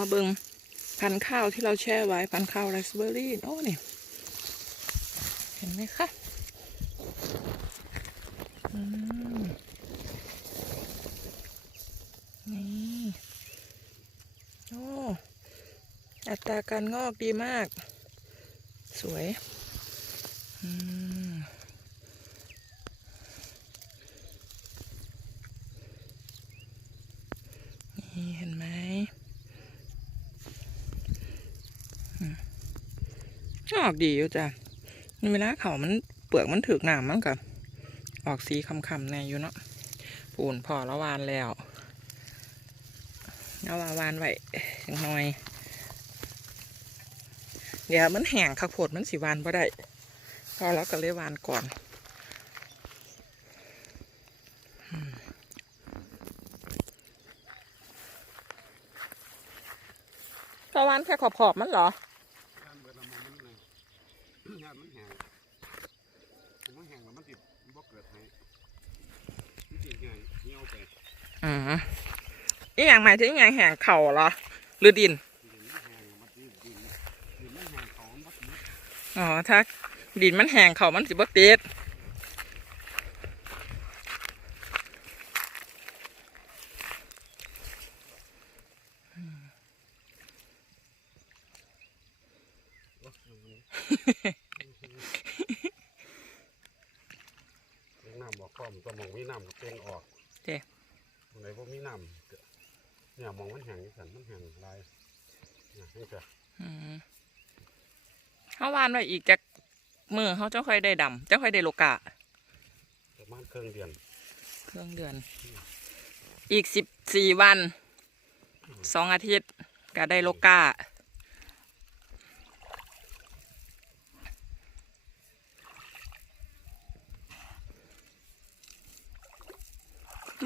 มาเบิงพันข้าวที่เราแช่ไว้พันข้าวไรซ์เบอร์รี่โอ้นี่ เห็นไหมคะนี่โอ้อัตราการงอกดีมาก สวย อืมนี่เห็นไหมอืม งอกดีอยู่จ้ะเวลาเขามันเปลือกมันถึกหนามมันกับออกสีคำๆในอยู่เนาะปูนพอละวานแล้วเอาวาวานไว้จังหน่อย เดี๋ยวมันแห้งข้าวโพดมันสิวานบ่ได้พอแล้วก็เลยวานก่อนอืมก็วานแค่ขอบๆมันเหรอ ย่านเบิดละมองมันเลยย่านมันแห้งผมมันแห้งแล้วมันติดบ่เกิดให้มันติดง่ายเหี่ยวไป อืม อย่างหมายถึงอย่างแห้งเข่าเหรอ หรือดิน อ๋อ ถ้าดินมันแห้งเข่ามันสิบ่ติดเลี้ยงน้ำบอกพร้อมตัวมองมีน้ำกับเปลงออก เจ้ ตรงไหนบ่มีน้ำก็ เนี่ยมองมันแห้งนี่สันมันแห้งลายเนี่ยนี่จ้ะอืมเขาวานไว้อีกจากมือเขาเจ้าค่อยได้ดำเจ้าค่อยได้โลกะ ประมาณเครื่องเดือนเครื่องเดือน อีกสิบสี่วัน สองอาทิตย์ก็ได้โลกา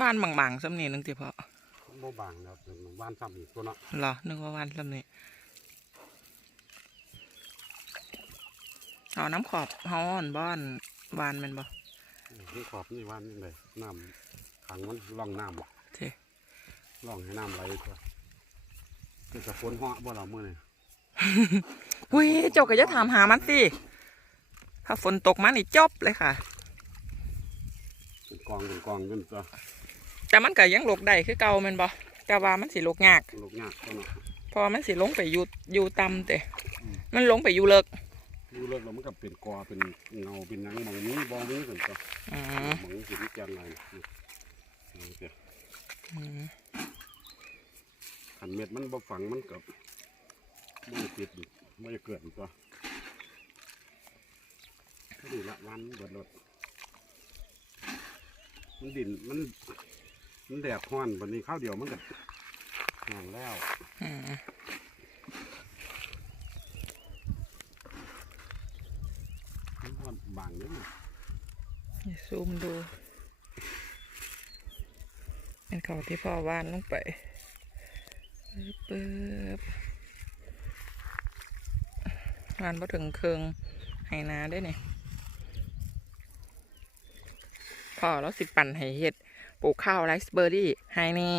บ้านบางๆสำเนียงนึงติพอมัน บ่บางแล้วเป็นบ้านซ้ำอีกตัวเนาะเหรอนึกว่าบ้านสำเนียงเอาน้ำขอบเฮาอ่อนบ้านวานแมันบ่นี่ขอบนี่ว่านนี่เลยน้ำขังมันล่องน้ำเท่ล่องให้น้ำไหลตัวคือจะฝนเหาะบ่เราเมื่อนี่เฮ้ยเจ้าก็จะถามหามันสิถ้าฝนตกมานี่จบเลยค่ะเป็นกองเป็นกองจนตัว แต่มันก็ยังลกได้คือเก่าแมันบ่แต่ว่ามันสิลกยากลูกยากตัวเนาะเพอมันสิลงไปอยู่อยู่ต่ำแต่อืมมันลงไปอยู่เลิกดูเลิกแล้วมันก็เป็นกอเป็นเงาเป็นหนังหมองนี้บองนี้กันตัวอืหมมองสิวิจารณ์อะไรนี่นี่เจ้ะอืมขันเม็ดมันบ่ฝังมันกับมันจะติดอยู่มันจะเกิดอีกตัวก็ดีละวันเบิดรถมันดินมัน มันแดดห้อนวันนี้ข้าวเดียวมันก็แห้งแล้วอืมันห้อนบางนิดหนึงนี่ซูมดูเป็นเขาที่พ่อวานลงไปปึ๊บวานพอถึงเคืองไหนาได้เนี่ยพ่อแล้วสิปั่นให้เห็ด ปลูกข้าวไรซ์เบอร์รี่ไฮนี่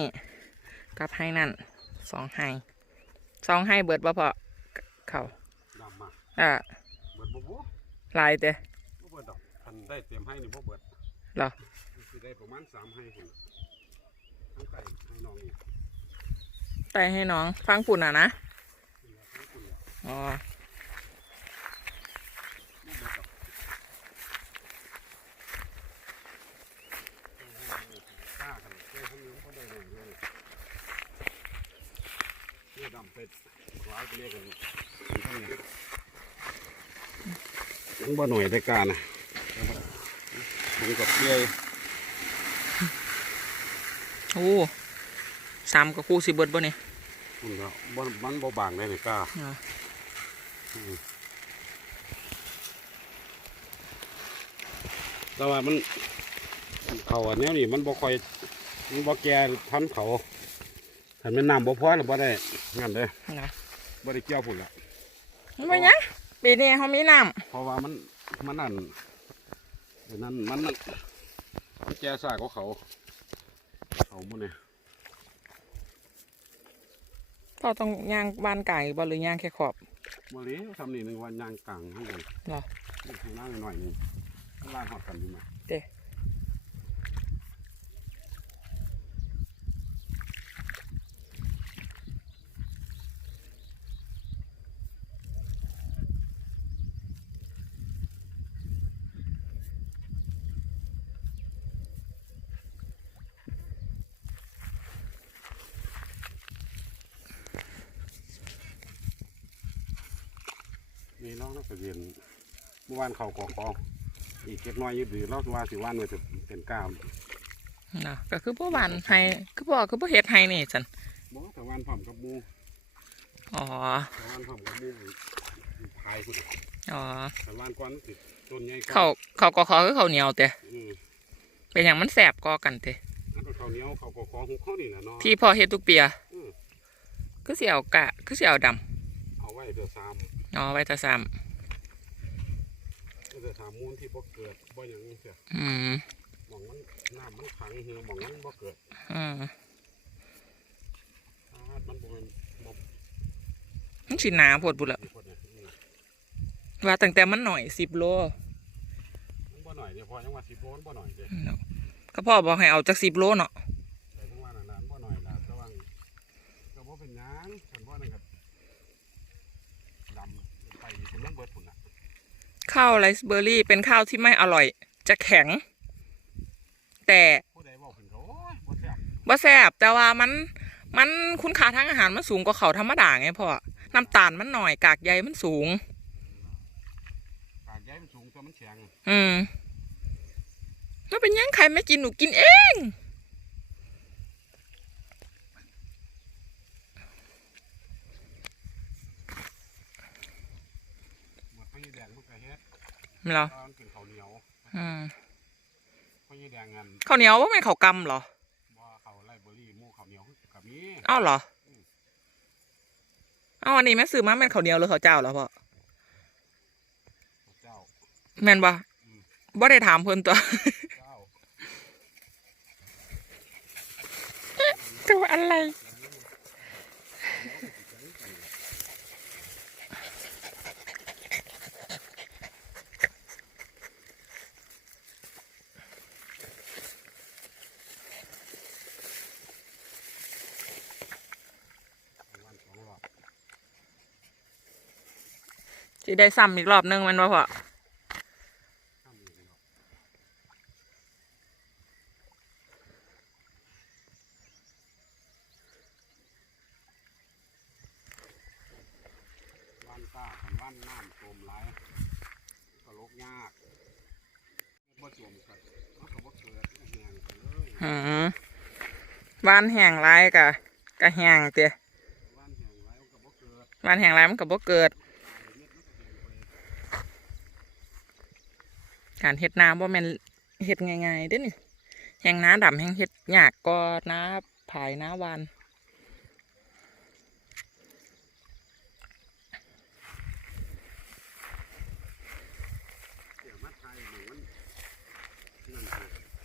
กับไฮนั่นสองไฮสองไฮเบิดบ่พอเขาดำมากอะเบิดบ่บ่ลายเต้บ่เบิดดอกคันได้เตรียมให้นี่บ่เบิดเหรอสิได้ประมาณสามให้คนทั้งไก่ให้น้องอีกไปให้น้องฟังปุ่นอะนะนี่แหละทั้งคุณแหละอ๋อ บ่เบิดดอกฆ่ากันเจ้าคนนี้บ่ได้เลยเลย เนี่ยดำเป็ดขวาไปเรียกกันทั้งนี้ยังบ่หน่อยไปการนะผมกับเปี้ยโอ้สามกับคู่สิเบิดบ่เนี่ยคุณก็บ่มันบ่บางได้นี่กล้าอ๋อแต่ว่ามันเขาอันเนี้ยนี่มันบ่ค่อยมันบ่แก่ทันเขาถ้ามันน้ำบ่พอหรือบ่ได้ งั้นเด้อนะบ่ได้เกี่ยวพุ่นละมันเป็นหยังปีนี้เขามีน้เพราะว่ามันมันนั่นเดี๋ยวนั้นมันนั่นมันแก่ซ่ากว่าเขา เขาหมื้นี่ำพพ่อต้องย่างบ้านไก่บ่หรือย่างแค่ขอบบ่เหลวทำนี่หนึ่งวันยางกลางทั้งกันเหรอนี่ข้างล่างหน่อยหนึงข้างล่างหอดกันอยู่มาเด้ นี่น้องนักเรียนเมื่อวานเขากอกองอีกเก็บน้อยอยืดดื้อเราว่าสิว่านไว้จะเป็นก้าวนะก็คือพ่อวันให้คือพ่อคือพ่อเฮ็ดให้นี่จันบ่แต่ว่านพร้อมกับหมูอ๋อแต่ว่านพร้อมกับหมูพายพุ่นอ๋อแต่ว่านก่อนสิต้นใหญ่ก่อนเขาเขาก็ขอคือเขาวเหนียวแต่อืมเป็นอย่างมันแสบก็กันเตะอันนั้นเขาวเหนียวเขากอกองหุกข้าวนี่แหละเนาะที่พ่อเฮ็ดทุกเปียอืมคือเสียวกะคือเสียวดเอาไว้เดือสามำ อ๋อไว้แตาซ้เดือสามมูลที่บ่เกิดบ่หยังเสียำอืมหมองมันน้ำมันขังเหือหมองมันบ่เกิดอืมอ่ามันบ่เป็นบ่มันสิหนาโพดบุละมีคนเนี่ยอืมว่าตั้งแต่มันหน่อยสิบโลมันบ่หน่อยเดี๋ยวพอยังว่าสิบโลมันบ่หน่อยเด้เนาะก็พ่อบอกให้เอาจากสิบโลเนาะ แต่ทั้งว่านั้นๆบ่หน่อยล่ะแต่ว่าก็บ่เป็นหยังฉันว่านั่นก็ดำไปถึงเรื่องเบิดพุ่นน่ะ ข้าวไรซ์เบอร์รี่ เป็นข้าวที่ไม่อร่อย จะแข็ง แต่ผู้ใดบอกเพิ่นก็โอ้ยบ่แซ่บบ่แซ่บแต่ว่ามันมันคุณค่าทางอาหารมันสูงกว่าเขาวธรรมดาไงพ่อน้ำตาลมันหน่อยกากใยมันสูงปากใหญ่มันสูงแต่มันแข็งอืมแล้วเป็นยังใครไม่กินหนูกินเอง หมดพญแดงมันก็เฮ็ด เหรอตอนกินข้าวเหนียวอืมพญแดงงันข้าวเหนียวว่าเป็นข้าวกำเหรอบ่ข้าวไรเบอรี่หมู่ข้าวเหนียวก็มีอ้าวเหรออ้าวอันนี้แม่ซื้อมาเป็นข้าวเหนียวหรือข้าวเจ้าเหรอพ่อเจ้าแม่นบ่บ่ได้ถามเพิ่นตัวเจ้าตัวอะไร วันสองรอบ สิได้ซ้ำอีกรอบนึงแมันบ่พ่อข้ามอีกรอบวันตาคันวันน้ำโจมไหลายก็ลกยากบ่โจมกันมันก็บ่เกิดมันแห้งไปเลยหืมบ้านแห้งไรกะกะแห้งเตี้ยวันแห้งไหลายมันก็บ่เกิดบ้านแห้งไรมันก็บ่เกิด การเฮ็ดนาบ่แม่นเฮ็ดง่ายๆเด้อนี่แห้งน้าดำแห้งเฮ็ดยากก็น้าผายนาวานเดี๋ยวมาไทยหนึ่งมัน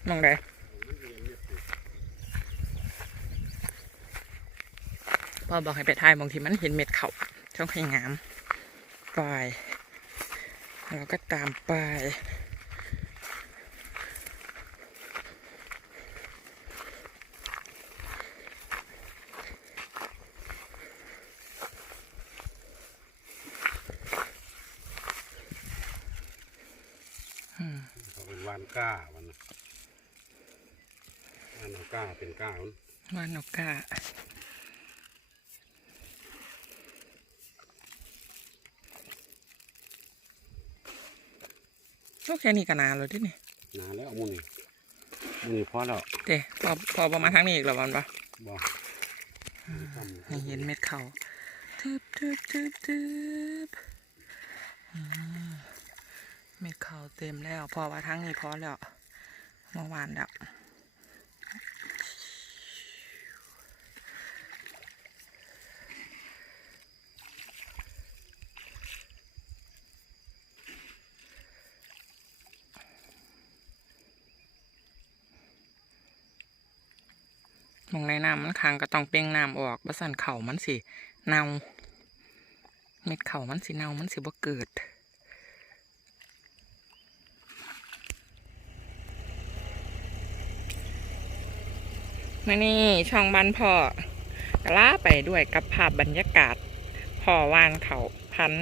มองได้พ่อบอกให้ไปถ่ายบางทีมันเห็นเม็ดเขาช่องให้งามไปเราก็ตามไป เขาเป็นวานก้าวันน่ะวานเอาก้าเป็นก้ามันวานกกาโอเคนี่ก็นานเลยดิเนี่ยนานแล้วเอามูนี่มูนี่พอแล้วเด้พอพอประมาณทางนี้อีกแล้วมันปะบ่ให้เห็นเม็ดเขาทึบทึบทึบทึบอืม เม็ดเขาเต็มแล้ว พอว่าทางนี้พอแล้วเมื่อวานดับมองในน้ำมันขังก็ต้องเป่งน้ำออกบ่สั่นเข่ามันสิเน่าเม็ดเข่ามันสิเน่ามันสิบ่เกิด นี้ช่องบ้านพ่อกล่าไปด้วยกับภาพบรรยากาศพ่อวานเขาพัน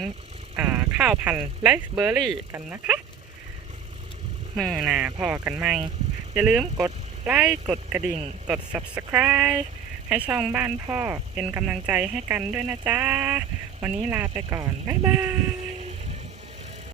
ข้าวพันไรซ์เบอร์รี่กันนะคะเมื่อนาพ่อกันไหมอย่าลืมกดไลค์กดกระดิ่ง กด subscribe ให้ช่องบ้านพ่อเป็นกำลังใจให้กันด้วยนะจ๊ะ วันนี้ลาไปก่อน บ๊ายบาย